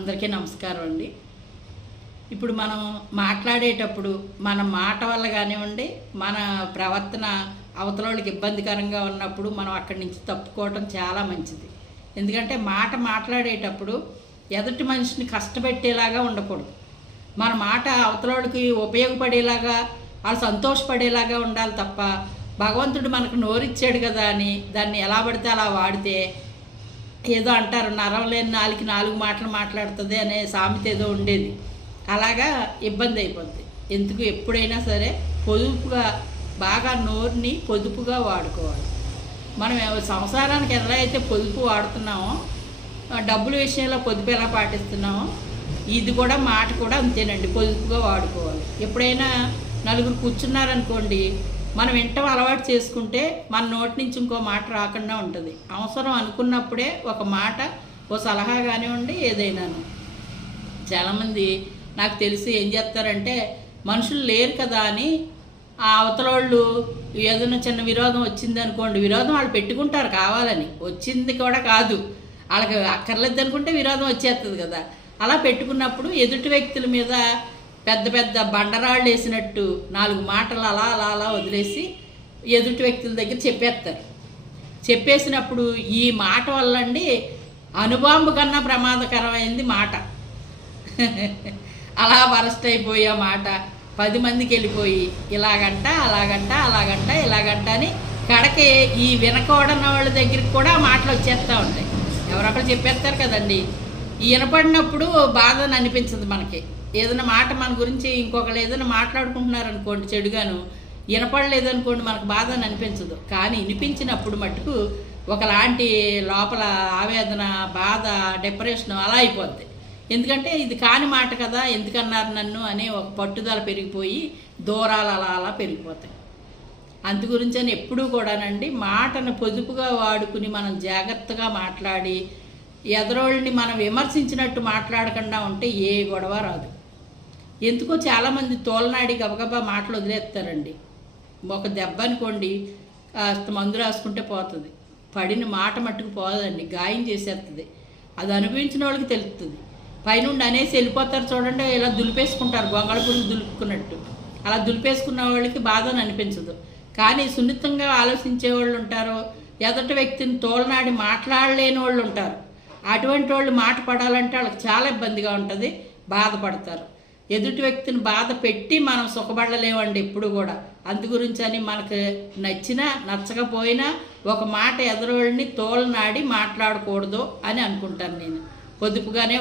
అందరికీ నమస్కారం అండి. ఇప్పుడు మనం మాట్లాడేటప్పుడు మన మాట వల్ల కానివ్వండి మన ప్రవర్తన అవతల వాళ్ళకి ఇబ్బందికరంగా ఉన్నప్పుడు మనం అక్కడి నుంచి తప్పుకోవటం చాలా మంచిది. ఎందుకంటే మాట మాట్లాడేటప్పుడు ఎదుటి మనిషిని కష్టపెట్టేలాగా ఉండకూడదు. మన మాట అవతల వాళ్ళకి ఉపయోగపడేలాగా వాళ్ళు సంతోషపడేలాగా ఉండాలి తప్ప భగవంతుడు మనకు నోరిచ్చాడు కదా అని దాన్ని ఎలా పడితే అలా వాడితే ఏదో అంటారు నరం లేని నాలుగు నాలుగు మాటలు మాట్లాడుతుంది అనే సామెత ఏదో ఉండేది. అలాగా ఇబ్బంది అయిపోద్ది. ఎందుకు? ఎప్పుడైనా సరే పొదుపుగా బాగా నోరుని పొదుపుగా వాడుకోవాలి. మనం సంసారానికి ఎలా అయితే పొదుపు వాడుతున్నామో డబ్బుల విషయంలో పొదుపు ఎలా పాటిస్తున్నామో ఇది కూడా మాట కూడా అంతేనండి. పొదుపుగా వాడుకోవాలి. ఎప్పుడైనా నలుగురు కూర్చున్నారనుకోండి మనం వింటం అలవాటు చేసుకుంటే మన నోటి నుంచి ఇంకో మాట రాకుండా ఉంటుంది. అవసరం అనుకున్నప్పుడే ఒక మాట ఓ సలహా కానివ్వండి ఏదైనాను. చాలామంది నాకు తెలిసి ఏం చేస్తారంటే మనుషులు లేరు కదా అని ఆ అవతలోళ్ళు ఏదైనా చిన్న విరోధం వచ్చింది అనుకోండి విరోధం వాళ్ళు పెట్టుకుంటారు కావాలని. వచ్చింది కూడా కాదు. వాళ్ళకి అక్కర్లేదు అనుకుంటే విరోధం వచ్చేస్తుంది కదా. అలా పెట్టుకున్నప్పుడు ఎదుటి వ్యక్తుల మీద పెద్ద పెద్ద బండరాళ్ళు వేసినట్టు నాలుగు మాటలు అలా అలా అలా వదిలేసి ఎదుటి వ్యక్తుల దగ్గర చెప్పేస్తారు. చెప్పేసినప్పుడు ఈ మాట వల్లండి అనుబాంబు కన్నా ప్రమాదకరమైంది మాట. అలా వరస్ట్ అయిపోయే మాట. పది మందికి వెళ్ళిపోయి ఇలాగంట అలాగంట అలాగంట ఇలాగంట అని కడకి ఈ వినకూడన్న వాళ్ళ దగ్గరికి కూడా మాటలు వచ్చేస్తూ ఉంటాయి. ఎవరొకరు చెప్పేస్తారు కదండి వినపడినప్పుడు బాధ అనిపించదు మనకి. ఏదైనా మాట మన గురించి ఇంకొకరు ఏదైనా మాట్లాడుకుంటున్నారు అనుకోండి చెడుగాను వినపడలేదు అనుకోండి మనకు బాధ అని అనిపించదు. కానీ వినిపించినప్పుడు మటుకు ఒకలాంటి లోపల ఆవేదన బాధ డిప్రెషన్ అలా అయిపోద్ది. ఎందుకంటే ఇది కాని మాట కదా ఎందుకన్నారు నన్ను అనే ఒక పట్టుదల పెరిగిపోయి దూరాలు అలా అలా పెరిగిపోతాయి. అందు గురించి అని ఎప్పుడూ కూడానండి మాటను పొదుపుగా వాడుకుని మనం జాగ్రత్తగా మాట్లాడి ఎదరోళ్ళని మనం విమర్శించినట్టు మాట్లాడకుండా ఉంటే ఏ గొడవ రాదు. ఎందుకో చాలామంది తోలనాడి గబగబా మాటలు వదిలేస్తారండి. ఒక దెబ్బ అనుకోండి కాస్త మందు రాసుకుంటే పోతుంది. పడిన మాట మట్టుకు పోదండి గాయం చేసేస్తుంది అది అనుభవించిన వాళ్ళకి తెలుస్తుంది పైనుండి అనేసి వెళ్ళిపోతారు చూడండి ఇలా దులిపేసుకుంటారు గొంగళ పురుగు దులుపుకున్నట్టు. అలా దులిపేసుకున్న వాళ్ళకి బాధ అని అనిపించదు. కానీ సున్నితంగా ఆలోచించే వాళ్ళు ఉంటారు ఎదుటి వ్యక్తిని తోలనాడి మాట్లాడలేని వాళ్ళు ఉంటారు. అటువంటి వాళ్ళు మాట పడాలంటే వాళ్ళకి చాలా ఇబ్బందిగా ఉంటుంది బాధపడతారు. ఎదుటి వ్యక్తిని బాధ పెట్టి మనం సుఖపడలేమండి ఎప్పుడు కూడా. అందు గురించి అని మనకు నచ్చినా నచ్చకపోయినా ఒక మాట ఎదరోళ్ళని తోలనాడి మాట్లాడకూడదు అని అనుకుంటాను నేను. పొదుపుగానే